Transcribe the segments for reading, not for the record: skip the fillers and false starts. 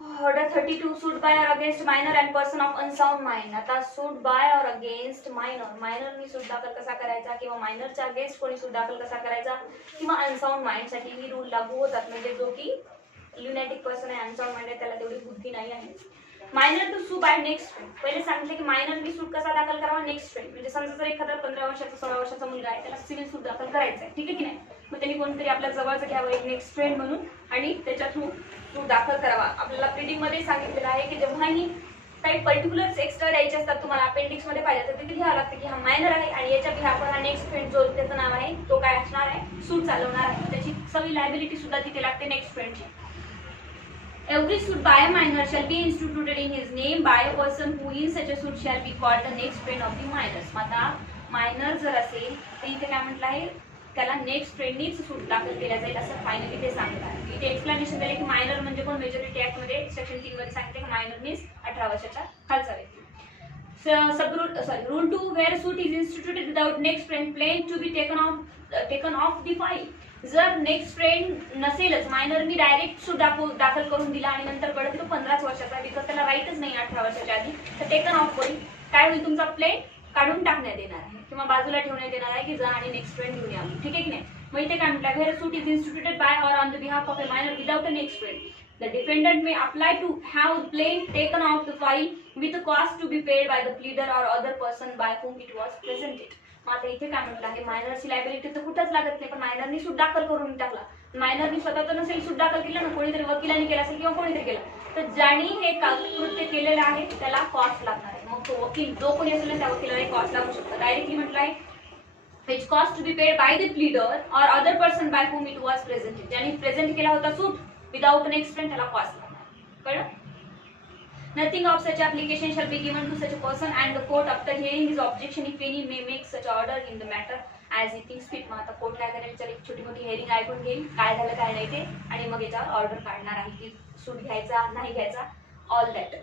Order 32 suit by or against minor and person of unsound mind. आता suit by or against minor. minor नी सूट दाखल कसा करायचा किंवा मायनरच्या अगेन्स्ट कोणी सूट दाखल कसा करायचा किंवा अनसाउंड माइंड साठी ही रूल लागू होतात. म्हणजे जो की ल्युनॅटिक पर्सन आहे, अनसाउंड माइंड आहे, त्याला तेवढी बुद्धी नाही आहे. मायनर टू सू बाय नेक्स्ट फ्रेंड. पहिले सांगितले की मायनरनी सूट कसा दाखल करावा, नेक्स्ट फ्रेंड. म्हणजे समजा जर एखादा 15 वर्षाचा 16 वर्षाचा मुलगा आहे, त्याला सिव्हिल सूट दाखल करायचा आहे, ठीक आहे की नाही. मग त्यांनी कोणतरी आपल्या जवळचं घ्यावं एक नेक्स्ट फ्रेंड म्हणून आणि त्याच्या थ्रू सूट दाखल करावा. आपल्याला प्रिडिंग मध्ये सांगितलेलं आहे की जेव्हाही काही पर्टिक्युलर्स एक्स्ट्रा द्यायचे असतात तुम्हाला अपेंडिक्स मध्ये पाहिजे तर तिथे लिहावं लागतं की हा मायनर आहे आणि याच्या बिहाफवर हा नेक्स्ट फ्रेंड जो त्याचं नाव आहे तो काय असणार आहे, सूट चालवणार आहे. त्याची सगळी लायबिलिटी सुद्धा तिथे लागते next फ्रेंडची. Every suit by a minor shall be instituted in his name by a person who in such a suit shall be called the next friend of the minors. आता मायनर जर असेल तर इथे काय म्हटलं आहे, त्याला नेक्स्ट फ्रेंडनीच सूट दाखल केल्या जाईल असं फायनली ते सांगत आहे. इथे एक्सप्लेनेशन दिले की मायनर म्हणजे कोण, मेजॉरिटी ऍक्ट मध्ये सेक्शन 3 मध्ये सांगितले की मायनर मीन्स 18 वर्षाच्या खालचा व्यक्ती. Rule 2, where suit is instituted without next friend, plain to be taken off the file. जर नेक्स्ट फ्रेंड नसेलच, मायनरनी डायरेक्ट सूट दाखल करून दिला आणि नंतर कळत तो 15 वर्षाचा बिकॉज त्याला राईटच नाही 18 वर्षाच्या आधी, तर टेकन ऑफ होईल. काय होईल, तुमचा प्लेन काढून टाकण्यात येणार आहे किंवा बाजूला ठेवण्यात येणार आहे की जा आणि नेक्स्ट फ्रेंड घेऊन या, ठीक आहे की नाही. मग इथे काय म्हटलं, where suit is instituted by or on the behalf of a minor without a next friend, the defendant may apply to have plain taken off the file with a cost to be paid by the pleader or other person by whom it was presented. मग आता इथे काय म्हटलं आहे, मायनरची liability तर कुठंच लागत नाही, पण मायनरनी सूट दाखल करून टाकला. मायनरनी स्वतः तर नसेल सूट दाखल केलं ना, कोणीतरी वकिलांनी केलं असेल किंवा कोणीतरी केलं, तर ज्यांनी हे कृत्य केलेलं आहे त्याला कॉस्ट लागणार आहे. मग तो वकील जो कोणी असेल त्या वकिलाला कॉस्ट लागू शकतो. डायरेक्टली म्हटलं आहे which cost to be paid by the pleader or other person by whom it was presented. ज्यांनी प्रेझेंट केला होता सूट विदाउट नेक्स्ट फ्रेंड त्याला कॉस्ट लागणार. कळलं. Nothing of such application shall be given to such a person and the court after hearing his objection if any may make such order in the matter as he thinks fit. मग आता court काय करेल, चल एक छोटी मोठी hearing ऐकून घेईल काय झालं काय नाही ते आणि मग याच्यावर ऑर्डर काढणार आहे की सूट घ्यायचा नाही घ्यायचा, all that.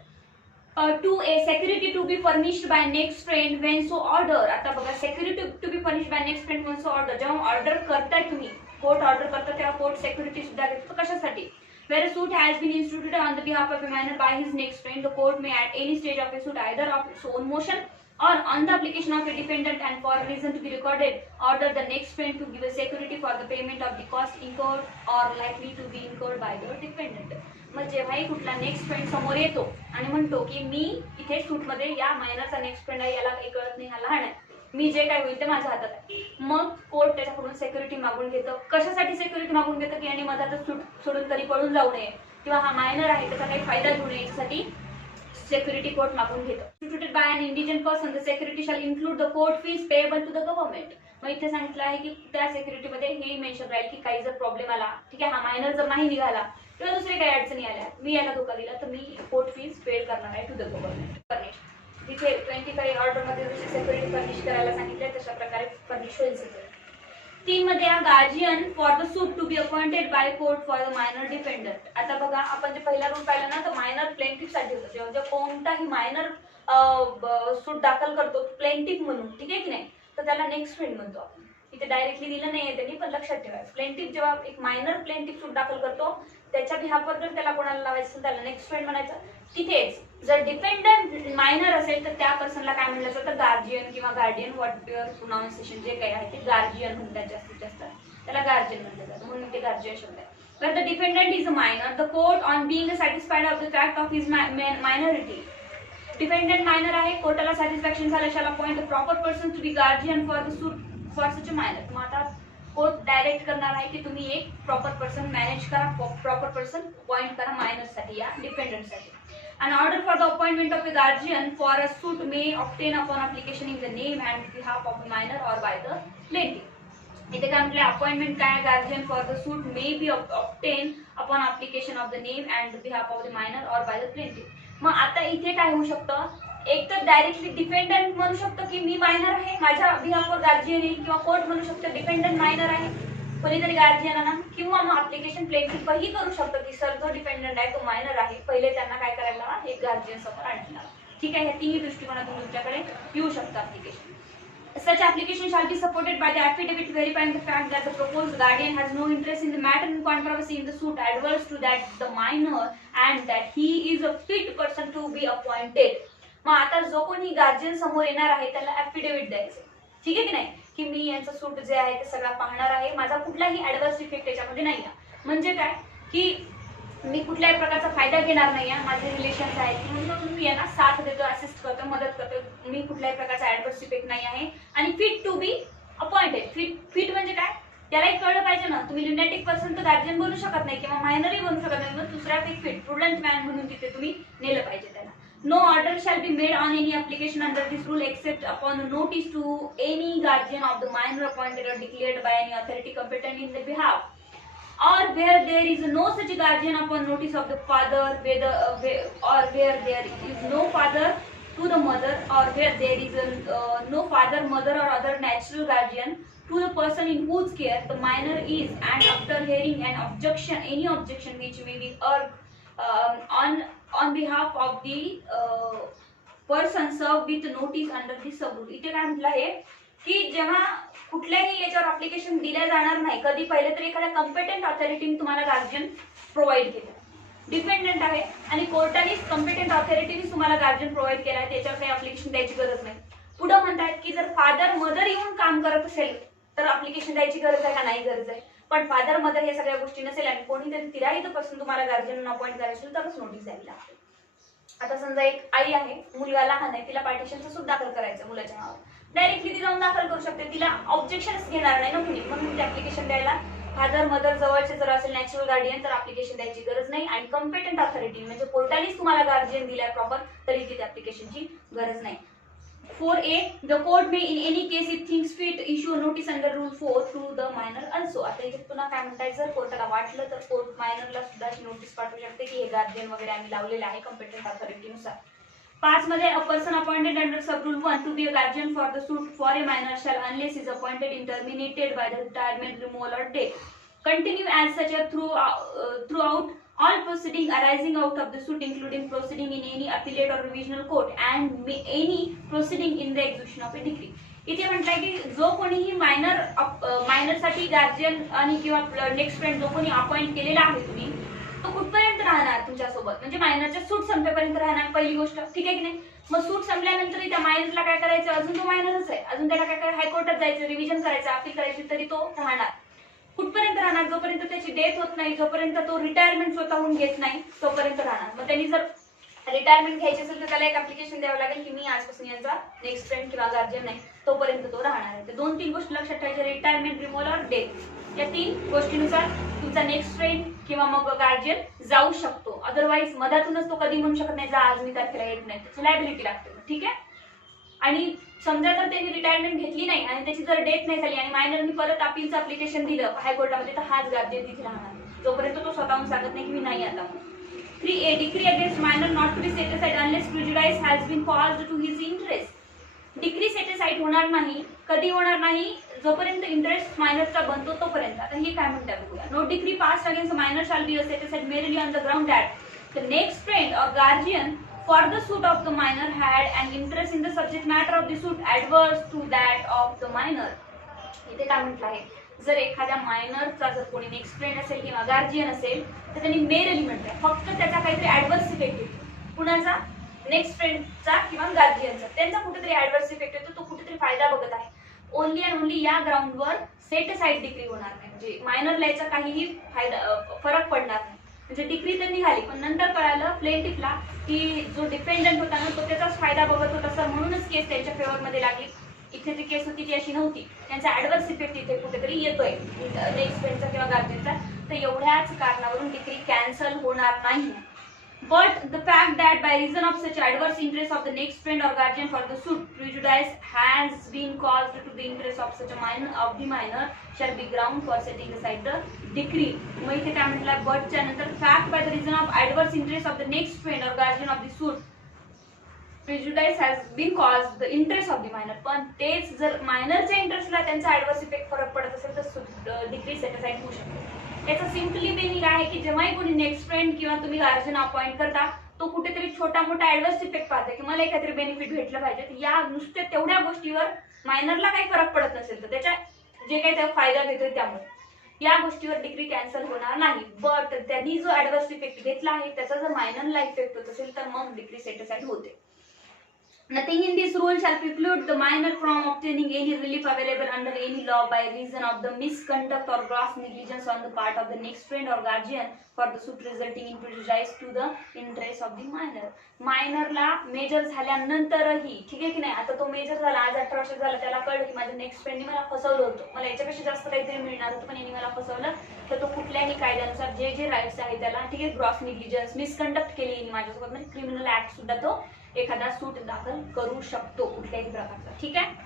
To a security to be furnished by next friend when so order. आता बघा, security to be furnished by next friend when so order. जेव्हा ऑर्डर करताय तुम्ही, कोर्ट ऑर्डर करता तेव्हा कोर्ट सेक्युरिटी सुद्धा घेतो. कशासाठी, where a suit has been instituted on the behalf of a minor by his next friend, the court may at any stage of a suit either of its own motion or on the application of a defendant and for reason to be recorded order the next friend to give a security for the payment of the cost incurred or likely to be incurred by the defendant. मग जेव्हाही कुठला next friend समोर येतो आणि म्हणतो की मी इथे सूट मध्ये या मायनरचा नेक्स्ट फ्रेंड आहे, याला काही कळत नाही, हा लहान आहे, मी जे काय होईल ते माझ्या हातात आहे, मग कोर्ट त्याच्याकडून सेक्युरिटी मागून घेतं. कशासाठी सेक्युरिटी मागून घेतं, की यांनी मधातच सूट सोडून तरी पळून जाऊ नये किंवा हा मायनर आहे त्याचा काही फायदा घेऊ नये, याच्यासाठी सेक्युरिटी कोर्ट मागून घेतं. Instituted by an indigent person, the security shall include the court fees payable to the government. मग इथे सांगितलं आहे की त्या सेक्युरिटीमध्ये हे मेन्शन राहील की काही जर प्रॉब्लेम आला, ठीक आहे, हा मायनर जर नाही निघाला किंवा दुसरे काही अडचणी आल्या, मी याला धोका दिला तर मी कोर्ट फीज पे करणार आहे टू द गव्हर्नमेंट. तिथे 25 ऑर्डर मध्ये जशी सेक्युरिटी फर्निश करायला सांगितले तशा प्रकारे फर्निश होईल सेक्युरिटी. 3 मध्ये guardian for the suit to be appointed by court for the minor dependent. आता बघा, आपण जे पहिला रूल पाहिला ना, तर मायनर प्लेंटिफ साठी होतं. जेव्हा कोणताही मायनर सूट दाखल करतो प्लेंटिफ म्हणून, ठीक आहे की नाही, तर त्याला नेक्स्ट फ्रेंड म्हणतो आपण. इथे डायरेक्टली दिलं नाहीये त्यांनी, पण लक्षात ठेवा, प्लेंटिफ जेव्हा एक मायनर प्लेंटिफ सूट दाखल करतो त्याच्या बिहाफवर जर त्याला कोणाला लावायचं असेल त्याला नेक्स्ट फ्रेंड म्हणायचं. तिथेच जर डिपेंडंट मायनर असेल तर त्या पर्सनला काय म्हणलं जातं, गार्जियन किंवा गार्डियन, व्हॉट युअर प्रोनाउन्सिएशन जे काही आहे ते गार्जियन म्हणतात जास्तीत जास्त, त्याला गार्जियन म्हटलं जातं, म्हणून ते गार्जियन शब्द आहे. When the defendant is a minor, the court on being satisfied of the fact of his minority, dependent minor आहे, कोर्टाला सॅटिस्फॅक्शन झालं, shall appoint a proper person to be guardian for the suit for such a minor. मग आता court direct करणार आहे की तुम्ही एक प्रॉपर पर्सन मॅनेज करा, प्रॉपर पर्सन अपॉइंट करा मायनर साठी या डिपेंडंट साठी. An order for the appointment of a guardian for a suit may obtain upon application in the name and behalf of the minor or by the plaintiff. इथे काय म्हटलं, appointment काय, guardian for the suit may be obtain upon application of the name and behalf of the minor और by the plaintiff. मग आता इथे काय होऊ शकतं, एक तर डायरेक्टली डिपेंडंट म्हणू शकतो की मी मायनर आहे, माझ्या बिहाफवर गार्जियन येईल, किंवा कोर्ट म्हणू शकतो डिपेंडंट मायनर आहे, कोणीतरी गार्जियन आणा, किंवा मग ऍप्लिकेशन प्लेंटिफ ही करू शकतो की सर जो डिपेंडंट आहे तो मायनर आहे, पहिले त्यांना काय करायला लावा, एक गार्जियन समोर आणला. ठीक आहे, ह्या तिन्ही दृष्टिकोनातून तुमच्याकडे येऊ शकतं application. Such application shall be supported by the affidavit verifying the fact that the proposed guardian has no interest in the matter in controversy in the suit adverse to that the minor and that he is a fit person to be appointed. मग आता जो कोणी guardian समोर येणार आहे त्याला affidavit द्यायचं, ठीक आहे की नाही, की मी यांचं सूट जे आहे ते सगळं पाहणार आहे, माझा कुठलाही ऍडव्हर्स इफेक्ट याच्यामध्ये नाही आहे. म्हणजे काय की मी कुठल्याही प्रकारचा फायदा घेणार नाही आहे, माझे रिलेशन्स आहेत म्हणून मी यांना साथ देतो, असिस्ट करतो, मदत करतो, मी कुठल्याही प्रकारचा ऍडव्हर्स इफेक्ट नाही आहे. आणि fit to be appointed, fit म्हणजे काय त्यालाही कळलं पाहिजे ना, तुम्ही लुनॅटिक पर्सन तर गार्जियन बनू शकत नाही किंवा मायनरही बनू शकत नाही, मग दुसऱ्यापैकी फिट प्रुडंट मॅन म्हणून तिथे तुम्ही नेलं पाहिजे त्याला. No order shall be made on any application under this rule except upon a notice to any guardian of the minor appointed or declared by any authority competent in their behalf. Or where there is no such guardian upon notice of the father, or where there is no father to the mother, or where there is no father, mother, or other natural guardian to the person in whose care the minor is, and after hearing an objection, any objection which may be urged on behalf of the person served with notice under this sub-rule. इथे काय म्हटलं आहे की जेव्हा कुठल्याही याच्यावर application दिल्या जाणार नाही, कधी पहिले तर एखाद्या कॉम्पिटंट ऑथॉरिटीने तुम्हाला गार्जियन प्रोव्हाइड केलं, डिपेंडंट आहे आणि कोर्टाने कॉम्पिटंट ऑथॉरिटीने तुम्हाला गार्जियन प्रोव्हाइड केला आहे, त्याच्यावर काही अप्लिकेशन द्यायची गरज नाही. पुढे म्हणतात की जर फादर मदर येऊन काम करत असेल तर अप्लिकेशन द्यायची गरज आहे का, नाही गरज आहे. पण फादर मदर हे सगळ्या गोष्टी नसेल आणि कोणीतरी तिराहित पासून तुम्हाला गार्जियन अपॉइंट करायचं असेल तरच नोटीस द्यावी लागते. आता समजा एक आई आहे, मुलगा लहान आहे, तिला पार्टिशनचं सूट दाखल करायचं मुलाच्या नावावर, डायरेक्टली ती जाऊन दाखल करू शकते, तिला ऑब्जेक्शनच घेणार नाही ना कुणी, म्हणून ते ऍप्लिकेशन द्यायला फादर मदर जवळचे जर असेल नॅचरल गार्डियन तर ऍप्लिकेशन द्यायची गरज नाही. आणि कॉम्पिटंट ऑथॉरिटी म्हणजे कोर्टानेच तुम्हाला गार्जियन दिलाय प्रॉपर तरी तिथे ऍप्लिकेशनची गरज नाही. 4A, the court may in any case if thinks fit issue a notice under rule 4 to the minor also. आता इथे पुन्हा काय म्हणताय, जर कोर्टाला वाटलं तर कोर्ट मायनरला सुद्धा नोटीस पाठवू शकते की हे गार्जियन वगैरे आम्ही लावलेले आहे कॉम्पिटंट ऑथॉरिटीनुसार. 5 मध्ये a person appointed under sub rule 1 to be a guardian for the suit for a minor shall unless is appointed in terminated by the retirement, removal or death continue as such a throughout all proceeding arising out of the suit including proceeding in any appellate or revisional court and any proceeding in the execution of a decree. इथे म्हटलंय की जो कोणीही minor साठी guardian आणि किंवा next friend जो कोणी अपॉइंट केलेला आहे तुम्ही, तो कुठपर्यंत राहणार तुमच्यासोबत, म्हणजे मायनरच्या सूट संपेपर्यंत राहणार पहिली गोष्ट, ठीक आहे की नाही. मग सूट संपल्यानंतर त्या मायनरला काय करायचं, अजून तो मायनरच आहे, अजून त्याला काय हायकोर्टात जायचं, रिव्हिजन करायचं, अपील करायची, तरी तो राहणार. कुठपर्यंत राहणार, जोपर्यंत त्याची डेथ होत नाही, जोपर्यंत तो रिटायरमेंट स्वतःहून घेत नाही तोपर्यंत राहणार. मग त्यांनी जर रिटायरमेंट घ्यायची असेल तर त्याला एक ऍप्लिकेशन द्यावं लागेल की मी आजपासून यांचा नेक्स्ट फ्रेंड किंवा गार्जियन नाही, तोपर्यंत तो राहणार आहे. तर 2-3 गोष्टी लक्षात ठेवायच्या, रिटायरमेंट, रिमूव्हल और डेथ, या 3 गोष्टीनुसार तुमचा नेक्स्ट फ्रेंड किंवा मग गार्जियन जाऊ शकतो. अदरवाईज मधातूनच तो कधी म्हणू शकत नाही जा आज मी तारखेला येत नाही, त्याची लायबिलिटी लागते, ठीक आहे. आणि समजा जर त्यांनी रिटायरमेंट घेतली नाही आणि त्याची जर डेथ नाही झाली आणि मायनरनी परत अपीलचं अप्लिकेशन दिलं हायकोर्टामध्ये तर हाच गार्जियन तिथे राहणार जोपर्यंत तो स्वतःहून सांगत नाही की मी नाही आता. 3A, decree against minor not to be set aside unless prejudice has been caused to his interest. Decree set aside होणार नाही, कधी होणार नाही, जोपर्यंत इंटरेस्ट मायनरचा बनतो तोपर्यंत. आता हे काय म्हणतात बघूया. No decree passed against minor shall be set aside merely on the ground that the next friend or guardian for the suit of the minor had an interest in the subject matter of the suit adverse to that of the minor. इथे काय म्हटलं आहे, जर एखाद्या मायनरचा जर कोणी next friend असेल किंवा गार्जियन असेल तर त्यांनी मेरली म्हटलंय, फक्त त्याचा काहीतरी ऍडव्हर्स इफेक्ट येतो, कुणाचा, नेक्स्ट फ्रेंडचा किंवा गार्जियनचा, त्यांचा कुठेतरी ऍडव्हर्स इफेक्ट येतो, तो कुठेतरी फायदा बघत आहे. ओनली अँड ओनली या ग्राउंडवर सेट असाइड डिक्री होणार नाही, म्हणजे मायनरला याचा काहीही फायदा फरक पडणार नाही. म्हणजे डिक्री तर निघाली पण नंतर कळालं प्लेंटिफला की जो डिपेंडंट होता ना तो त्याचाच फायदा बघत होता सर, म्हणूनच केस त्यांच्या फेवर मध्ये लागली. इथे जी केस होती ती अशी नव्हती, त्यांचा ऍडव्हर्स इफेक्ट इथे कुठेतरी येतोय नेक्स्ट फ्रेंडचा किंवा गार्जियनचा, तर एवढ्याच कारणावरून डिक्री कॅन्सल होणार नाही. But the fact that by reason of such adverse interest of the next friend or guardian for the suit, prejudice has been caused to the interest of such a minor shall be ground for setting aside the decree. मग इथे काय म्हटलं, but च्या नंतर fact by the reason of adverse interest of the next friend or guardian of the suit, prejudice has been caused the interest of the minor. पण तेच जर मायनरच्या इंटरेस्टला त्यांचा ऍडव्हर्स इफेक्ट फरक पडत असेल तर डिक्री सेट असाइड होऊ शकते. याचा सिम्पली मिनिंग आहे की जेव्हाही कोणी नेक्स्ट फ्रेंड किंवा तुम्ही गार्जियन अपॉइंट करता तो कुठेतरी छोटा मोठा ऍडव्हर्स इफेक्ट पाहते की मला काहीतरी बेनिफिट भेटलं पाहिजे, या नुसत्या तेवढ्या गोष्टीवर मायनरला काही फरक पडत नसेल तर त्याच्या जे काही त्याचा फायदा घेतोय त्यामुळे या गोष्टीवर डिग्री कॅन्सल होणार नाही. बट त्यांनी जो ऍडव्हर्स इफेक्ट घेतला आहे त्याचा जर मायनरला इफेक्ट होत असेल तर मग डिग्री सेट असाइड होते. Nothing in this rule shall preclude the minor from obtaining any relief available under any law by reason of the misconduct or gross negligence on the part of the next friend or guardian for the suit resulting in prejudice to the interest of the minor. मायनरला major झाल्यानंतरही, ठीक आहे की नाही, आता तो major झाला, आज 18 वर्ष झाला, त्याला कळलं की माझ्या नेक्स्ट फ्रेंडने मला फसवलं होतं, मला याच्यापेक्षा जास्त काहीतरी मिळणार होतं पण यांनी मला फसवलं, तर तो कुठल्याही कायद्यानुसार जे जे राईट्स आहे त्याला, ठीक आहे, ग्रॉस निग्लिजन्स, मिसकंडक्ट केली माझ्यासोबत, म्हणजे क्रिमिनल ऍक्ट सुद्धा तो एखादा सूट दाखल करू शकतो कुठल्याही प्रकारचा. ठीक आहे.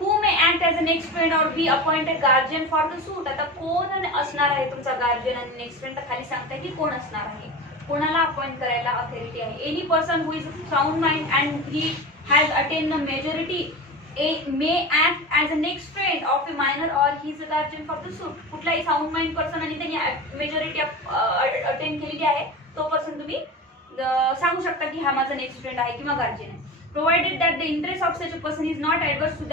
Who may act as a next friend or be appointed guardian for the suit. आता कोण असणार आहे तुमचा गार्जियन आणि नेक्स्ट फ्रेंड, तर खाली सांगताय की कोण असणार आहे, कोणाला अपॉइंट करायला ऑथॉरिटी आहे. Any person who is sound mind and he has attain the majority may act as a next friend of a minor or he is a guardian for the suit. कुठलाही sound mind person आणि त्यांनी majority attain केलेली आहे तो person तुम्ही सांगू शकता की हा माझा नेक्स्ट फ्रेंड आहे किंवा गार्जियन आहे. Provided that the interest of such a person is not adverse to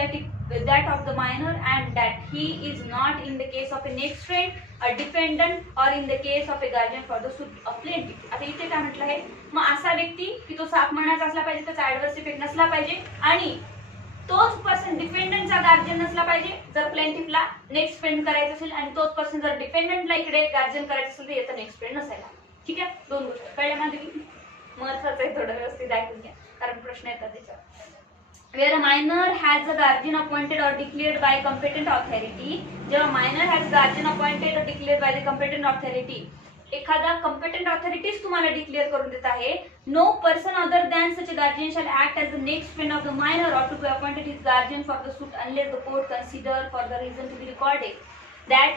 that of the minor and that he is not in the case of a next friend, a defendant or in the case of a guardian for the suit of plaintiff. आता इथे काय म्हटलं आहे, मग असा व्यक्ती की तो 7 महिन्याचा असला पाहिजे, त्याचा ऍडव्हर्स इफेक्ट नसला पाहिजे आणि तोच पर्सन डिफेंडंटचा गार्जियन नसला पाहिजे जर प्लेंटिफला नेक्स्ट फ्रेंड करायचं असेल, आणि तोच पर्सन जर डिफेंडंटला इकडे गार्जियन करायचं असेल तर याचा नेक्स्ट फ्रेंड नसायला. ठीक आहे, दोन गोष्टी कळल्या माझे की महत्वाचं आहे, थोडं व्यवस्थित ऐकून घ्या कारण प्रश्न येतात त्याच्यावर. Where a minor has a guardian appointed or declared by competent authority, जेव्हा minor has guardian appointed or declared by the competent authority, एखादा competent authorities तुम्हाला डिक्लेअर करून देत आहे, no person other than such a guardian shall act as the next friend of the minor or to be appointed his guardian for the suit unless the court consider for the reason to be recorded that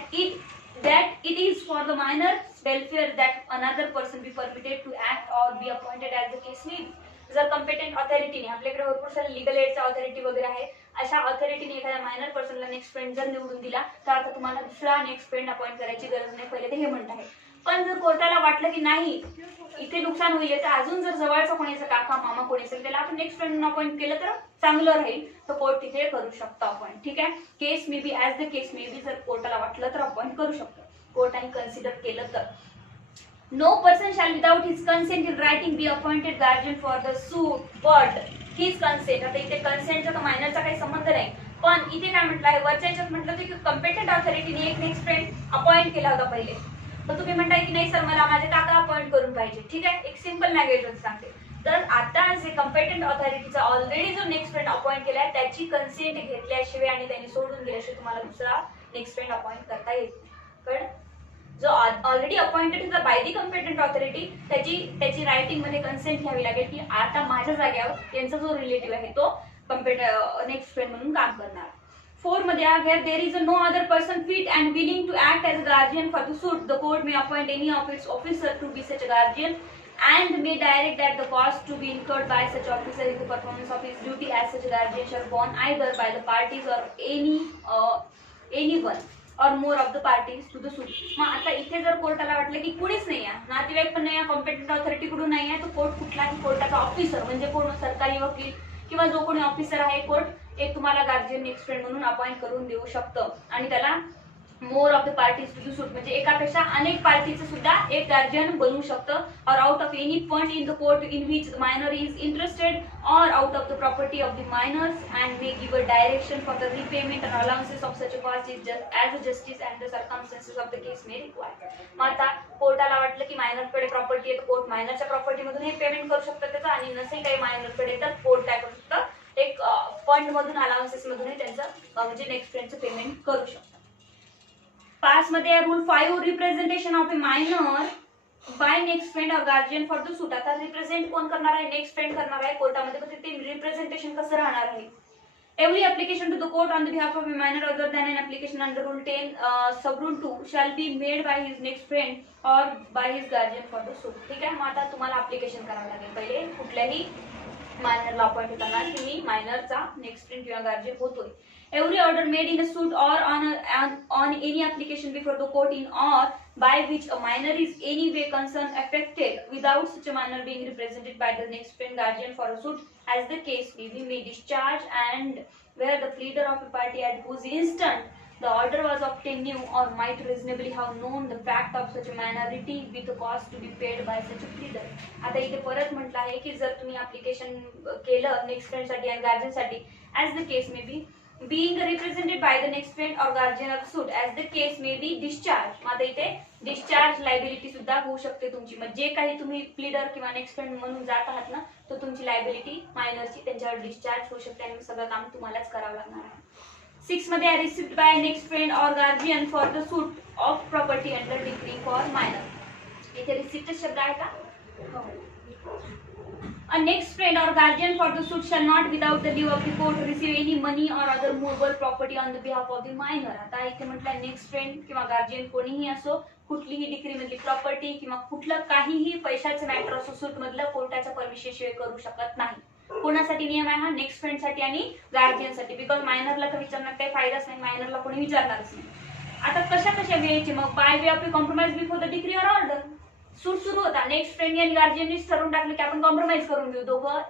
it is for the minor's welfare that another person be permitted to act or be appointed as the case may be. जर competent ऑथॉरिटीने, आपल्याकडे भरपूर सारे legal एडच्या authority वगैरे आहे, अशा ऑथॉरिटीने एखाद्या minor पर्सनला next friend जर निवडून दिला तर आता तुम्हाला दुसरा नेक्स्ट फ्रेंड अपॉइंट करायची गरज नाही, पहिले ते हे म्हणत आहे. पण जर कोर्टाला वाटलं की नाही इथे नुकसान होईल तर अजून जर जवळचा कोणी काका मामा कोणी असेल त्याला आपण नेक्स्ट फ्रेंड अपॉइंट केलं तर चांगलं राहील, तर कोर्ट तिथे करू शकतो अपॉइंट. ठीक आहे, केस may be as the case may be, जर कोर्टाला वाटलं तर अपॉइंट करू शकतो कोर्टाने कन्सिडर केलं तर. No person shall without his consent in writing be appointed guardian for the suit, but his consent. आता इथे कन्सेंटचा तर मायनरचा काही संबंध नाही, पण इथे काय म्हटलं आहे, वरच्या याच्यात म्हटलं होतं की कॉम्पिटंट ऑथॉरिटीने एक नेक्स्ट फ्रेंड अपॉइंट केला होता पहिले, पण तुम्ही म्हणताय की नाही सर मला माझे काका अपॉइंट करून पाहिजे. ठीक आहे, एक सिंपल लँग्वेज सांगते, तर आता जे कॉम्पिटंट ऑथॉरिटीचा ऑलरेडी जो नेक्स्ट फ्रेंड अपॉइंट केलाय त्याची कन्सेंट घेतल्याशिवाय आणि त्यांनी सोडून गेल्याशिवाय तुम्हाला दुसरा नेक्स्ट फ्रेंड अपॉइंट करता येत नाही. कळलं? जो ऑलरेडी अपॉइंटेड होता बाय दी कॉम्पिटंट ऑथॉरिटी त्याची रायटिंग मध्ये कन्सेंट घ्यावी लागेल की आता माझ्या जाग्यावर यांचा जो रिलेटिव्ह आहे तो नेक्स्ट फ्रेंड म्हणून काम करणार. 4 मध्ये where there is no other person fit and willing to act as a guardian for the suit, the court may appoint any of its officer to be such a guardian and may direct that the cost to be incurred by such officer in the performance of his duty as such a guardian shall borne either by the parties or anyone or more of the parties to the suit. मग आता इथे जर कोर्टाला वाटलं की कुणीच नाही आहे, नातेवाईक पण नाही आहे, कॉम्पिटंट ऑथॉरिटी कडून नाही आहे, तो कोर्ट कुठलाही कोर्टाचा ऑफिसर म्हणजे कोण सरकारी वकील किंवा जो कोणी ऑफिसर आहे कोर्ट एक तुम्हाला गार्जियन नेक्स्ट फ्रेंड म्हणून अपॉइंट करून देऊ शकतं आणि त्याला more of the parties to the suit म्हणजे एकापेक्षा अनेक पार्टीचं सुद्धा एक गार्जियन बनवू शकतं. Or out of any fund in the court in which minor is interested or out of the property of the minors and may give a direction for the repayment and allowances of such a cost is as a justice and the circumstances of the case may require. मग आता कोर्टाला वाटलं की मायनरकडे property आहे तर court मायनरच्या प्रॉपर्टीमधून हे payment करू शकतं त्याचं, आणि नसेल काही मायनरकडे तर कोर्ट काय करू शकतं एक फंड मधून अलाउन्सेस मधून त्यांचं म्हणजे नेक्स्ट फ्रेंडचं पेमेंट करू शकतं. 5 मध्ये rule 5 representation of a minor by next friend or guardian for the suit. आता रिप्रेझेंट कोण करणार आहे, नेक्स्ट फ्रेंड करणार आहे कोर्टामध्ये, पण ते रिप्रेझेंटेशन कसं राहणार आहे. Every application to the court on the behalf of a minor other than an application under Rule 10 Sub-Rule 2 shall be made by his next friend or by his guardian for the suit. ठीक आहे, मग आता तुम्हाला application करावं लागेल पहिले कुठल्याही मायनरला appoint करणार की मी मायनरचा नेक्स्ट फ्रेंड किंवा गार्जियन होतोय. Every order made in a suit or on any application before the court in or by which a minor is any way concerned affected without such a minor being represented by the next friend guardian for a suit as the case may discharge, and where the pleader of a party at whose instant the order was obtained knew or might reasonably have known the fact of such a minority with the cost to be paid by such a pleader. आता इथे परत म्हटलं आहे की जर तुम्ही application केलं next friend साठी आणि गार्जियन साठी as the case may be being represented by the next friend or guardian of suit as the case may be discharged. आता इथे डिस्चार्ज लायबिलिटी सुद्धा होऊ शकते तुमची, मग जे काही तुम्ही प्लीडर किंवा नेक्स्ट फ्रेंड म्हणून जात आहात ना, तो तुमची लायबिलिटी मायनरची त्यांच्यावर डिस्चार्ज होऊ शकते आणि सगळं काम तुम्हालाच करावं लागणार आहे. 6 मध्ये आहे received by next friend or guardian for the suit of property under decree for minor. इथे रिसिप्ट शब्द आहे का? A next friend or guardian for the suit shall not without the leave of the court receive any money or other movable property on the behalf of the minor. आता इथे म्हटलं next friend किंवा guardian कोणीही असो, कुठलीही degree मधली property किंवा कुठलं काहीही पैशाचं मॅटर असो सूट मधलं कोर्टाच्या परमिशन शिवाय करू शकत नाही. कोणासाठी नियम आहे हा? नेक्स्ट फ्रेंड साठी आणि गार्जियन साठी. बिकॉज मायनरला तर विचारण्यात काही फायदाच नाही, मायनरला कोणी विचारणारच नाही. आता कशा घ्यायची मग? By way of compromise before the degree or order. Suit सुरू होता, नेक्स्ट फ्रेंड आणि गार्जियननीच ठरवून टाकलं की आपण कॉम्प्रोमाइज करून घेऊ दोघं.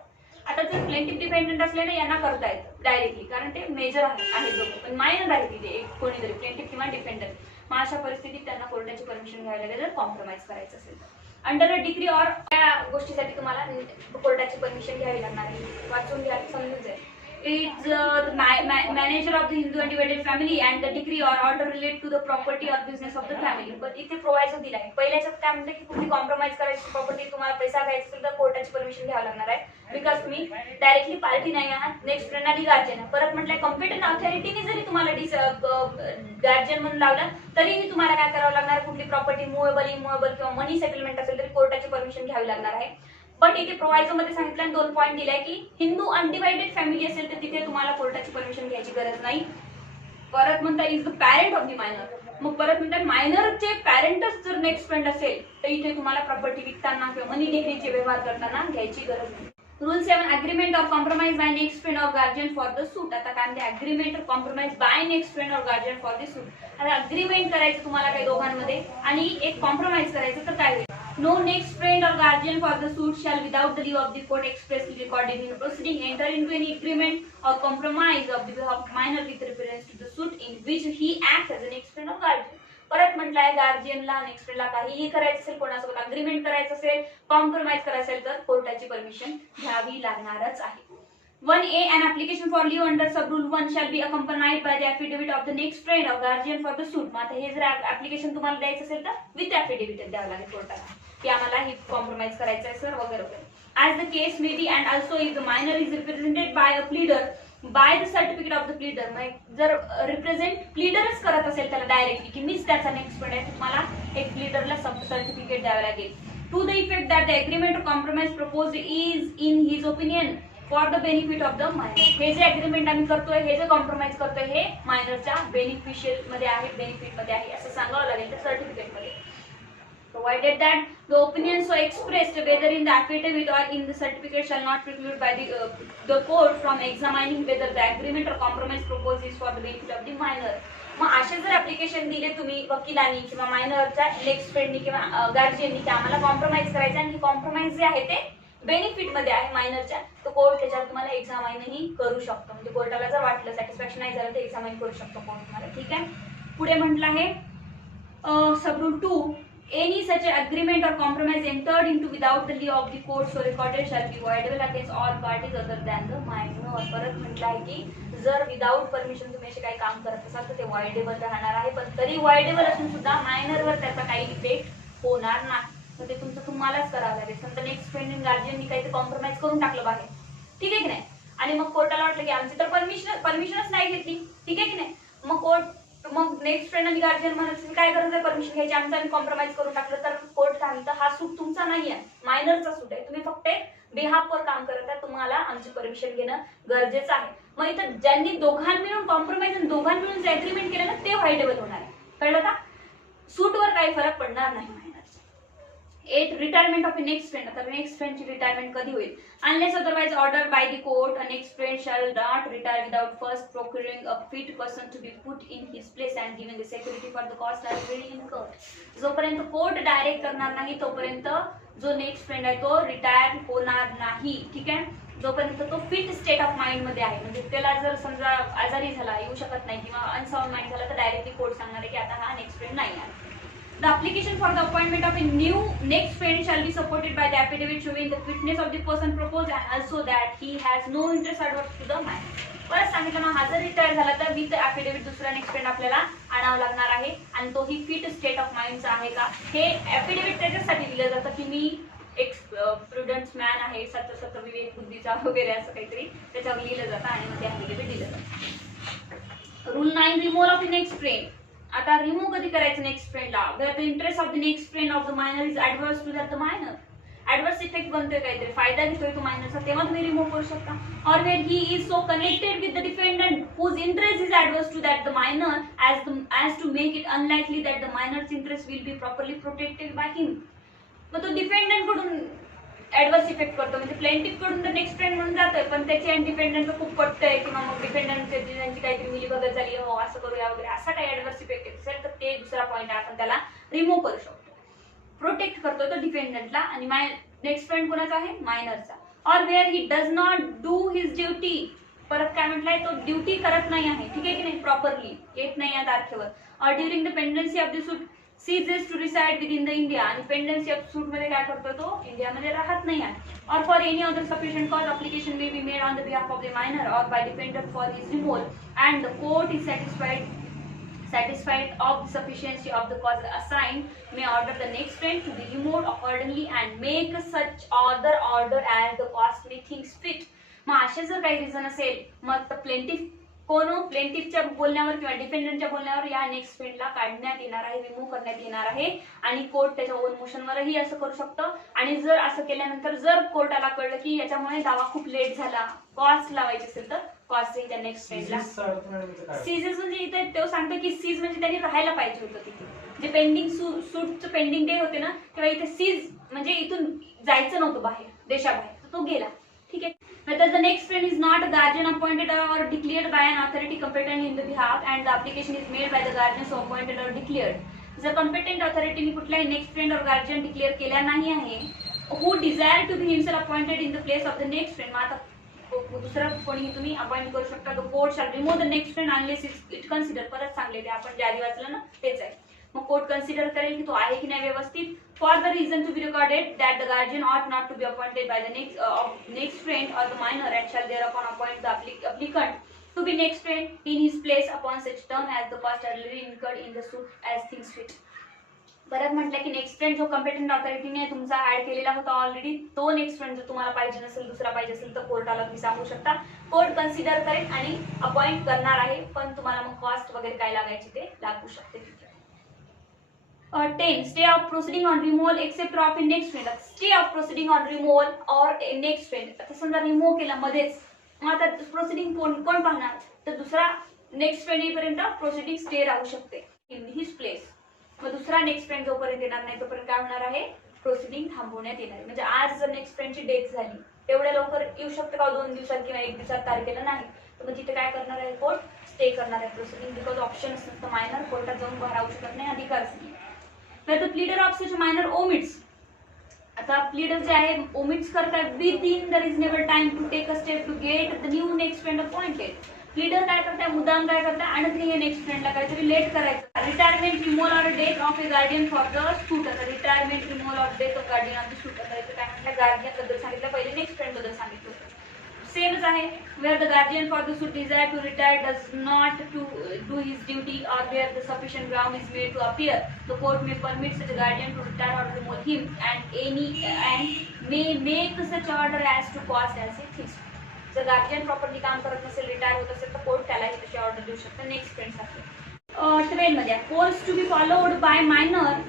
आता जर प्लेंटिफ डिपेंडंट असले ना, यांना करता येतं डायरेक्टली, कारण ते मेजर आहेत दोघं, पण मायनर आहे तिथे एक कोणीतरी प्लेंटिफ किंवा डिपेंडंट. मग अशा परिस्थितीत त्यांना कोर्टाची परमिशन घ्यावी लागेल जर कॉम्प्रोमाइज करायचं असेल तर. अंडर अ डिग्री ऑर या गोष्टीसाठी तुम्हाला कोर्टाची परमिशन घ्यावी लागणार आहे. वाचून घ्या, समजून जाईल. is the manager of the Hindu undivided family and the decree or order relate to the property or business of the family. but इथे प्रोव्हाइजो दिला आहे. पहिल्याच्यात काय म्हणते की कुठली कॉम्प्रोमाइज करायची प्रॉपर्टी तुम्हाला पैसा घ्यायचा असेल तर कोर्टाची परमिशन घ्यावी लागणार आहे. बिकॉज तुम्ही डायरेक्टली पार्टी नाही आहात, नेक्स्ट फ्रेंड आणि गार्जियन. परत म्हटलंय कॉम्पिटंट ऑथॉरिटीने जरी तुम्हाला गार्जियन म्हणून लावलं तरीही तुम्हाला काय करावं लागणार? कुठली प्रॉपर्टी मुवेबल इमुवेबल किंवा मनी सेटलमेंट असेल तरी कोर्टाची परमिशन घ्यावी लागणार आहे. बट इथे प्रोव्हाइजो मध्ये सांगितलं 2 पॉईंट दिलाय की हिंदू अनडिवाइडेड फॅमिली असेल तर तिथे तुम्हाला कोर्टाची परमिशन घ्यायची गरज नाही. परत म्हणता is the parent of the minor. मग परत म्हणतात मायनरचे पॅरेंटच जर नेक्स्ट फ्रेंड असेल तर इथे तुम्हाला प्रॉपर्टी विकताना किंवा मनी डिग्रीचे व्यवहार करताना घ्यायची गरज नाही. Rule 7 agreement of compromise by next friend or guardian for the suit. आता काय म्हणते? Agreement of compromise by next friend or guardian for the suit. आता अग्रीमेंट करायचं तुम्हाला काही दोघांमध्ये आणि एक कॉम्प्रोमाइज करायचं तर काय होईल? No next friend or guardian for the suit shall, without the leave of the court expressly recorded in the proceeding, enter into any agreement or compromise of the behalf of minor with reference to the suit in which he acts as a next friend or guardian. परत म्हटलंय गार्जियनला next फ्रेंडला काहीही करायचं असेल, कोणासोबत agreement करायचं असेल, compromise करायचं असेल तर कोर्टाची परमिशन घ्यावी लागणारच आहे. 1A an application for leave under sub rule 1 shall be accompanied by the affidavit of the next friend or guardian for the suit. मग आता हे जर ऍप्लिकेशन तुम्हाला द्यायचं असेल तर विथ ऍफिडेव्हिट द्यावं लागेल कोर्टाला की आम्हाला ही कॉम्प्रोमाइज करायचं आहे सर वगैरे वगैरे. As the case may be and also if the minor is represented by a pleader by the certificate of the pleader. मग जर रिप्रेझेंट प्लीडरच करत असेल त्याला डायरेक्टली की मीच त्याचा नेक्स्ट फ्रेंड आहे, तुम्हाला एक प्लीडरला सर्टिफिकेट द्यावं लागेल. To the effect that the agreement of compromise propose is in his opinion for the benefit of the minor. हे जे अग्रीमेंट आम्ही करतोय, हे जे कॉम्प्रोमाइज करतोय हे मायनरच्या बेनिफिशियल मध्ये आहे, बेनिफिट मध्ये आहे असं सांगावं लागेल त्या सर्टिफिकेट मध्ये. Provided that the opinion so expressed, whether in the affidavit or in the certificate, shall not preclude by the court from examining whether the agreement or compromise proposed is for the benefit of the minor. मग असे जर application दिले तुम्ही वकिलांनी किंवा मायनरच्या next फ्रेंडनी किंवा गार्जियननी की आम्हाला कॉम्प्रोमाइज करायचं आणि कॉम्प्रोमाइज जे आहे ते बेनिफिट मध्ये आहे मायनरच्या, तर कोर्ट त्याच्यावर तुम्हाला एक्झामाइनही करू शकतो. म्हणजे कोर्टाला जर वाटलं सॅटिस्फॅक्शन नाही झालं तर एक्झामाइन करू शकतो कोर्ट तुम्हाला. ठीक आहे. पुढे म्हटलं आहे सब rule 2 any such agreement or compromise entered into without the leave of the court so recorded shall be voidable against all parties other than the minor. परत म्हटलं आहे की जर विदाउट परमिशन तुम्ही असे काही काम करत असाल तर ते voidable राहणार आहे, पण तरी voidable असून सुद्धा मायनरवर त्याचा काही इफेक्ट होणार नाही. तर ते तुमचं तुम्हालाच करावं लागेल. समजा नेक्स्ट फ्रेंड आणि गार्जियननी काही कॉम्प्रोमाइज करून टाकलं बाहेर, ठीक आहे की नाही, आणि मग कोर्टाला वाटलं की आमची तर परमिशनच नाही घेतली, ठीक आहे की नाही, मग नेक्स्ट फ्रेंड आणि गार्जियन म्हणायचं काय गरज आहे परमिशन घ्यायची, आमचं आणि कॉम्प्रोमाइज करून टाकलं तर कोर्ट काय म्हणतं हा सूट तुमचा नाही आहे, मायनरचा सूट आहे, तुम्ही फक्त बिहाफवर काम करत आहे, तुम्हाला आमची परमिशन घेणं गरजेचं आहे. मग इथं ज्यांनी दोघांनी मिळून कॉम्प्रोमाइज आणि दोघांनी मिळून जे अग्रीमेंट केलं ना ते व्हायडेबल होणार आहे. कळलं का? सूटवर काही फरक पडणार नाही मायनरचा. 8 retirement of a next friend. आता नेक्स्ट फ्रेंडची रिटायरमेंट कधी होईल? Unless otherwise order by the court a next friend shall not retire without first procuring a fit person to be put in his place and giving the security for the cost already incurred. जोपर्यंत court direct करणार नाही तोपर्यंत जो next friend आहे तो retire होणार नाही. ठीक आहे, जोपर्यंत तो फिट स्टेट ऑफ माइंड मध्ये आहे. म्हणजे त्याला जर समजा आजारी झाला, येऊ शकत नाही किंवा अनसाउंड माइंड झाला तर डायरेक्टली कोर्ट सांगणार आहे की आता हा नेक्स्ट फ्रेंड नाही आहे. The application for the appointment of a new next friend shall be supported by the affidavit showing the fitness of the person proposed and also that he has no interest adverse to the minor. परत सांगितलं ना, हा जर retire झाला तर with affidavit दुसरा next friend आपल्याला आणावं लागणार आहे आणि तोही फिट स्टेट ऑफ माइंडचा आहे का. हे ऍफिडेव्हिट त्याच्यासाठी दिलं जातं की मी एक प्रुडन्स मॅन आहे, सत्य विवेक बुद्धीचा वगैरे असं काहीतरी त्याच्यावर लिहिलं जातं आणि मग ते ऍफिडेव्हिट दिलं जातं. Rule 9 removal of the next friend. आता रिमूव्ह कधी करायचं नेक्स्ट फ्रेंडला? Where the interest of the next friend of the minor is adverse to that the minor. Adverse effect बनतोय, काहीतरी फायदा घेतोय तो मायनरचा, तेव्हा तुम्ही रिमूव्ह करू शकता. Or where he is so connected with the defendant whose interest is adverse to that the minor as to make it unlikely that the minor's interest will be properly protected by him. मग तो डिफेंडंट कडून adverse effect करतो, म्हणजे plaintiff कडून तर next friend म्हणून जातोय पण त्याची आणि डिफेंडंटचं खूप पटतंय किंवा मग डिफेंडंट त्यांची काहीतरी मिलीभगत झाली, हो असं करूया वगैरे, असा काही ऍडव्हर्स इफेक्ट येत असेल तर ते दुसरा पॉईंट आहे, आपण त्याला रिमूव्ह करू शकतो. प्रोटेक्ट करतो तो डिफेंडंटला आणि नेक्स्ट फ्रेंड कोणाचा आहे? मायनरचा. Or where he does not do his duty. परत काय म्हटलंय, तो ड्युटी करत नाही आहे, ठीक आहे की नाही, प्रॉपरली येत नाही या तारखेवर. और during the pendency of the suit ceases to reside within the India. आणि पेंडन्सी ऑफ सूट मध्ये काय करतो तो? इंडियामध्ये राहत नाही आहे. और for any other sufficient cause application may be made on the behalf of the minor or by defendant for his removal and the court is satisfied of the sufficiency of the cause assigned may order the next friend to be removed accordingly and make such other order as the court may think fit. मग असे जर काही reason असेल मग plaintiff प्लेंटिफच्या बोलण्यावर किंवा डिफेंडंटच्या बोलण्यावर या नेक्स्ट फ्रेंडला काढण्यात येणार आहे, रिमूव्ह करण्यात येणार आहे आणि कोर्ट त्याच्या ओन मोशनवरही असं करू शकतं. आणि जर असं केल्यानंतर जर कोर्टाला कळलं की याच्यामुळे दावा खूप लेट झाला, कॉस्ट लावायची असेल तर कॉस्ट त्या नेक्स्ट फ्रेंडला. सीजेस म्हणजे इथे तो सांगतो की सीज म्हणजे त्यांनी राहायला पाहिजे होतं तिथे, जे पेंडिंग सूटचं पेंडिंग डे होते ना तेव्हा इथे सीज म्हणजे इथून जायचं नव्हतं बाहेर, देशाबाहेर, तर तो गेला. ठीक आहे. Whether the next friend is not a guardian appointed or declared by an authority competent in the behalf and the application is made by the guardian so appointed or declared. जर competent authority ने कुठलाही next friend or guardian declare केला नाही आहे, who desire to be himself appointed in the place of the next friend, मग आता दुसरा कोणी तुम्ही अपॉइंट करू शकता. the court shall remove the next friend unless it consider. परत सांगले ते आपण जे आधी वाचलं ना तेच आहे. मग कोर्ट कन्सिडर करेल की तो आहे की नाही व्यवस्थित. For the reason to be recorded that the guardian ought not to be appointed by the next friend or the minor and shall thereupon appoint the applicant to be next friend in his place upon such term as the cost already incurred in the suit as things fit. परत म्हटलं की next friend जो competent ऑथॉरिटीने तुमचा add केलेला होता already, तो next friend जर तुम्हाला पाहिजे नसेल, दुसरा पाहिजे असेल तर कोर्टाला तुम्ही सांगू शकता. कोर्ट कन्सिडर करेल आणि अपॉइंट करणार आहे, पण तुम्हाला मग कॉस्ट वगैरे काय लागायची ते लागू शकते. 10. Stay of proceeding on removal except of a next friend. Stay of proceeding on removal or a next friend. आता समजा रिमूव्ह केला मध्येच, मग आता प्रोसिडिंग कोण पाहणार? तर दुसरा नेक्स्ट फ्रेंड येईपर्यंत प्रोसिडिंग स्टे राहू शकते इन हिज प्लेस. मग दुसरा नेक्स्ट फ्रेंड जोपर्यंत येणार नाही तोपर्यंत काय होणार आहे? प्रोसिडिंग थांबवण्यात येणार आहे. म्हणजे आज जर नेक्स्ट फ्रेंडची डेथ झाली तेवढ्या लवकर येऊ शकते का? 2 दिवसात किंवा 1 दिवसात तारखेला नाही, तर मग तिथे काय करणार आहे? कोर्ट स्टे करणार आहे प्रोसिडिंग, बिकॉज ऑप्शन्स नसतं, मायनर कोर्टात जाऊन राहू शकत नाही, अधिकारच नाही. Where the pleader of such a minor omits. आता प्लीडर जे आहे ओमिट्स करतात within the reasonable time to take a step to get the new next friend appointed. Pleader काय करताय? मुद्दाम काय करताय? आणत नाही नेक्स्ट फ्रेंडला काहीतरी लेट करायचं. Retirement removal or death of a guardian for the suit. आता retirement removal or death of guardian of the suit. करायचं काय म्हटलं? गार्डियन बद्दल सांगितलं, पहिले नेक्स्ट फ्रेंड बद्दल सांगितलं. सेमच आहे. where the guardian for the suit desire to retire does not to do his duty or where the sufficient ground is made to appear, the court may permit such a guardian to retire or remove him and may make such order as to cost as it is. जर guardian properly काम करत नसेल, retire होत असेल तर court त्यालाही तशी order देऊ शकतो. नेक्स्ट फ्रेंड साठी 12 मध्ये course to be followed by minor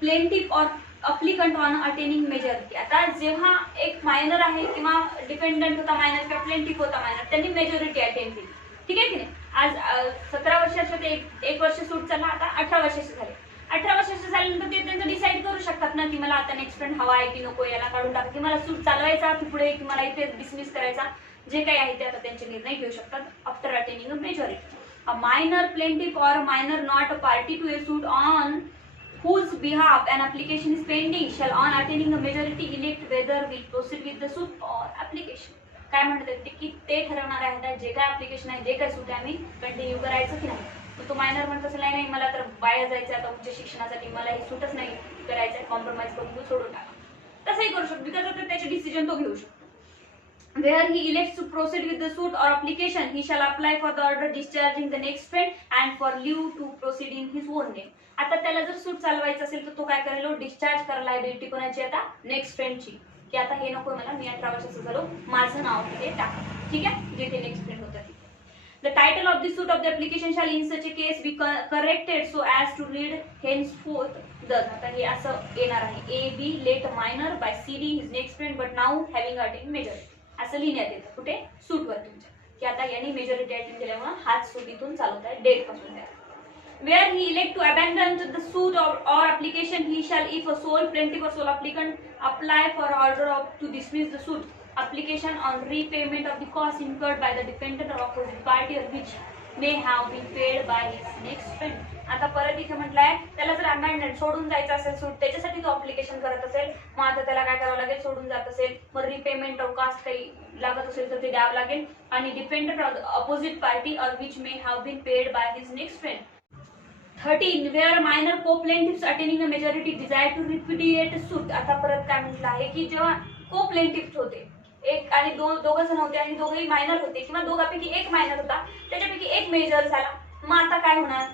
plaintiff or applicant on attaining majority. आता जेव्हा एक मायनर आहे किंवा डिपेंडंट होता मायनर किंवा प्लेंटिफ होता मायनर, त्यांनी मेजॉरिटी अटेन केली, ठीक आहे की नाही. आज 17 वर्षाचे ते 1 वर्ष सूट चालला, आता 18 वर्षाचे झाले. 18 वर्षाचे झाल्यानंतर ते त्यांचं डिसाईड करू शकतात ना की मला आता नेक्स्ट फ्रेंड हवा आहे की नको, याला काढून टाका, की मला सूट चालवायचा की पुढे, की मला इथे डिसमिस करायचा, जे काही आहे ते आता त्यांचे निर्णय घेऊ शकतात after attaining a majority. A minor plaintiff or a minor not a party to a suit on whose behalf an application is pending shall on attaining a majority elect whether will proceed with the suit or application. काय म्हणतात ते की ते ठरवणार आहे जे काय application आहे, जे काय सूट आहे, आम्ही कंटिन्यू करायचं की नाही. तो मायनर म्हणत असेल नाही मला तर बाहेर जायचं आता उच्च शिक्षणासाठी, मला हे सूटच नाही करायचं, कॉम्प्रोमाइज करून सोडून टाका, तसंही करू शकतो बिकॉज आता त्याचे डिसिजन तो घेऊ शकतो. Where he elects to proceed with the suit or application, he shall apply for the order discharging the next friend and for leave to proceed in his own name. आता त्याला जर सूट चालवायचं असेल तर तो काय करेल, डिस्चार्ज करा लायबिलिटी कोणाची, आता नेक्स्ट फ्रेंडची, की आता हे नको मला, मी 18 वर्षाचं झालो, माझं नाव तिथे टाका, ठीक आहे, जिथे नेक्स्ट फ्रेंड होतं तिथे. The title of the suit of the application shall in such a case be corrected so as to read henceforth thus. आता हे असं येणार आहे, A B let minor by C D his next friend but now having attained majority, असं लिहिण्यात येतं कुठे, सूट वर तुमच्या, की आता यांनी मेजॉरिटी अटेन केल्यामुळे हाच सूट इथून चालवत आहे डेट पासून द्या. Where he elect to abandon the suit or application, he shall, if a sole plaintiff or sole applicant, apply for order to dismiss the suit application on repayment of the cost incurred by the defendant or opposite party or which may have been paid by his next friend. आता परत इथे म्हटलंय त्याला जर अबॅन्डन सोडून जायचं असेल सूट, त्याच्यासाठी तो अप्लिकेशन करत असेल, मग आता त्याला काय करावं लागेल, सोडून जात असेल मग रिपेमेंट ऑफ कास्ट काही लागत असेल तर ते द्यावं लागेल, आणि defendant of opposite party or which may have been paid by his next friend. 13 where minor co-plaintiffs attaining a majority desire to repudiate a suit. आता परत काय म्हटलं आहे की जेव्हा co-plaintiffs होते, एक आणि दोघं जण होते आणि दोघेही मायनर होते किंवा दोघांपैकी एक मायनर होता, त्याच्यापैकी एक मेजर झाला, मग आता काय होणार,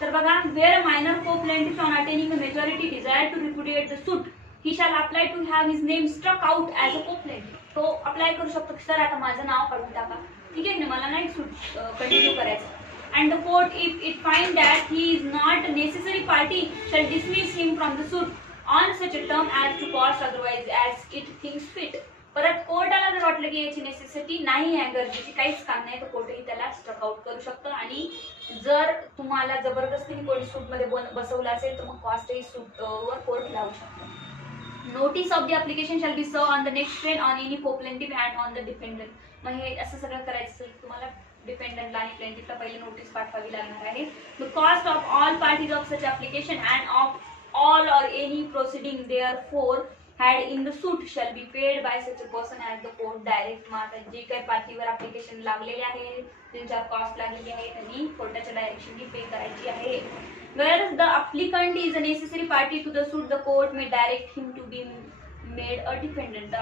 तर बघा, where minor co-plaintiffs on attaining a majority desire to repudiate the suit, he shall apply to have his name struck out as a co-plaintiff. तो अप्लाय करू शकतो की सर आता माझं नाव काढून टाका, ठीक आहे ना, मला नाही सूट कंटिन्यू करायचं. And the court, if it find that he is not a necessary party, shall dismiss him from the suit on such a term as to cost otherwise as it thinks fit. परत कोर्टाला जर वाटलं की याची necessity नाही आहे, गरजेची काहीच काम नाही, तर कोर्टही त्याला स्ट्रक आउट करू शकतं. आणि जर तुम्हाला जबरदस्तीने कोणी सूट मध्ये बसवलं असेल तर मग कॉस्टही सूट वर कोर्ट लावू शकतो. Notice of the application shall be served on the next friend on any co-plaintiff and on the dependent. मग हे असं सगळं करायचं असेल तुम्हाला डिपेंडंटला आणि प्लेंटिफला पहिले नोटीस पाठवावी लागणार आहे. The cost of all parties of such application and of all or any proceeding therefore had in the suit shall be paid by such a person as the court direct. मग आता जे काही पार्टीवर application लागलेले आहे, त्यांच्यावर cost लागलेली आहे, त्यांनी कोर्टाच्या डायरेक्शननी पे करायची आहे. Whereas the applicant is a necessary party to the suit, the court may direct him to be made a defendant. The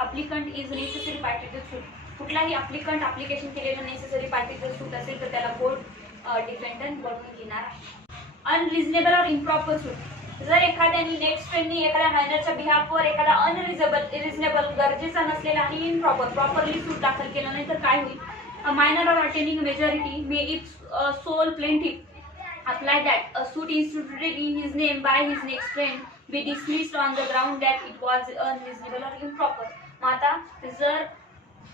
applicant is a necessary party to the suit. कुठलाही अप्लिकंट ऍप्लिकेशन केलेलं necessary पार्टीचं सूट असेल तर त्याला court dependent बनवून घेणार आहे. अनरिझनेबल और इम्प्रॉपर सूट, जर एखाद्याने नेक्स्ट फ्रेंडनी एखाद्या मायनरच्या बिहाफवर एखादा इरिझनेबल गरजेचा नसलेला आणि इम्प्रॉपर प्रॉपरली सूट दाखल केला नाही तर काय होईल, a minor or attaining majority may if sole plaintiff apply that a suit instituted in his name by his next friend be dismissed on the ground that it was unreasonable or improper. मग आता जर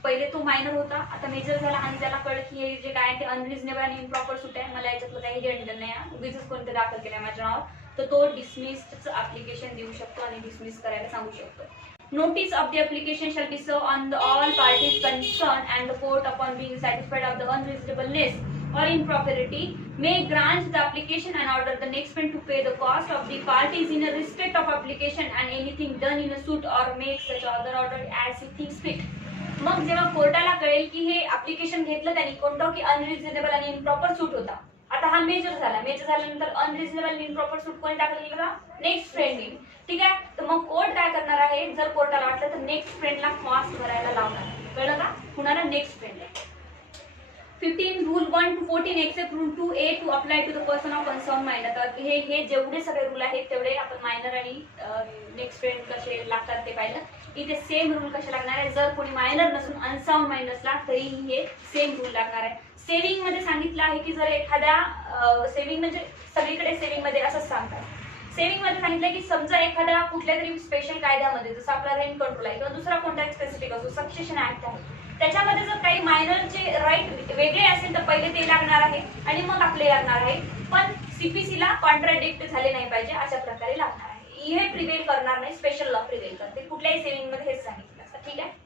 पहिले तो minor होता, आता major झाला आणि त्याला कळलं की हे जे काय ते अनरिजनेबल आणि इम्प्रॉपर सूट आहे, मला याच्यातलं काही घेणं नाही, उगीच कोणतं दाखल केलं माझ्या नावावर, तर तो डिसमिस्डचं ऍप्लिकेशन देऊ शकतो आणि डिसमिस करायला सांगू शकतो. Notice of the application shall be served on all parties concerned, and the court, upon being satisfied of the unreasonableness or impropriety, may grant the application and order the next friend to pay the cost of the parties in respect of application and anything done in a suit, or make such other order as he thinks fit. मग जेव्हा कोर्टाला कळेल की हे application घेतलं त्यांनी कोणतं की अनरिजनेबल आणि इम्प्रॉपर सूट होता, आता हा मेजर झाला, मेजर झाल्यानंतर अनरिजनेबल आणि इम्प्रॉपर सूट कोणी टाकलं गेला, नेक्स्ट फ्रेंडने, ठीक आहे. तर मग कोर्ट काय करणार आहे, जर कोर्टाला वाटलं तर नेक्स्ट फ्रेंडला कॉस्ट भरायला लावणार, कळलं का, कुणाला, नेक्स्ट फ्रेंडला. 15 rule 1 to 14 except rule 2A to apply to the person of unsound mind. आता हे जेवढे सगळे रूल आहेत तेवढे आपण मायनर आणि नेक्स्ट फ्रेंड कसे लागतात ते पाहिलं. इथे सेम रूल कसे लागणार आहे, जर कोणी मायनर नसून अनसाउंड माइंड असला तरीही हे सेम रूल लागणार आहे. सेव्हिंग मध्ये सांगितलं आहे की जर एखाद्या सेव्हिंग म्हणजे सगळीकडे सेव्हिंग मध्ये असंच सांगतात, सेव्हिंग मध्ये सांगितलं की समजा एखाद्या कुठल्या तरी स्पेशल कायद्यामध्ये जसं आपला रेंट कंट्रोल आहे किंवा दुसरा कोणता स्पेसिफिक असो, सक्सेशन ऍक्ट आहे, त्याच्यामध्ये जर काही मायनरचे राईट वेगळे असेल तर पहिले ते लागणार आहे आणि मग आपले लागणार आहे. पण सीपीसी ला कॉन्ट्राडिक्ट झाले नाही पाहिजे अशा प्रकारे लागणार आहे. हे प्रिव्हेल करणार नाही, स्पेशल लॉ प्रिव्हेल करते. कुठल्याही सेव्हिंग मध्ये हेच सांगितलं असतं. ठीक आहे.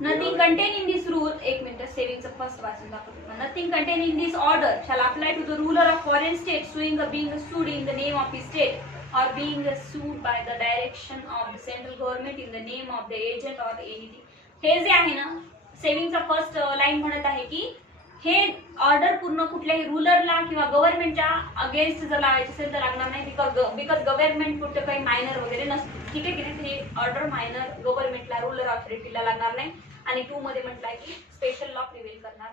Nothing contain in this rule, एक मिनिट सेव्हिंगचं फर्स्ट वाचून दाखवतो. Nothing contain in this order shall apply to the ruler of foreign state suing being sued in the name of his state or being sued by the direction of the central government in the name of the agent or anything. हे जे आहे ना सेव्हिंगचा first line म्हणत आहे की हे order पूर्ण कुठल्याही रूलरला किंवा गव्हर्नमेंटच्या अगेन्स्ट जर लावायचे असेल तर लागणार नाही, बिकॉज गव्हर्नमेंट कुठे काही मायनर वगैरे नसते. ठीक आहे की नाही. हे ऑर्डर मायनर गव्हर्नमेंटला रूलर ऑथॉरिटीला लागणार नाही. आणि 2 मध्ये म्हटलंय की स्पेशल लॉ प्रिव्हेल करणार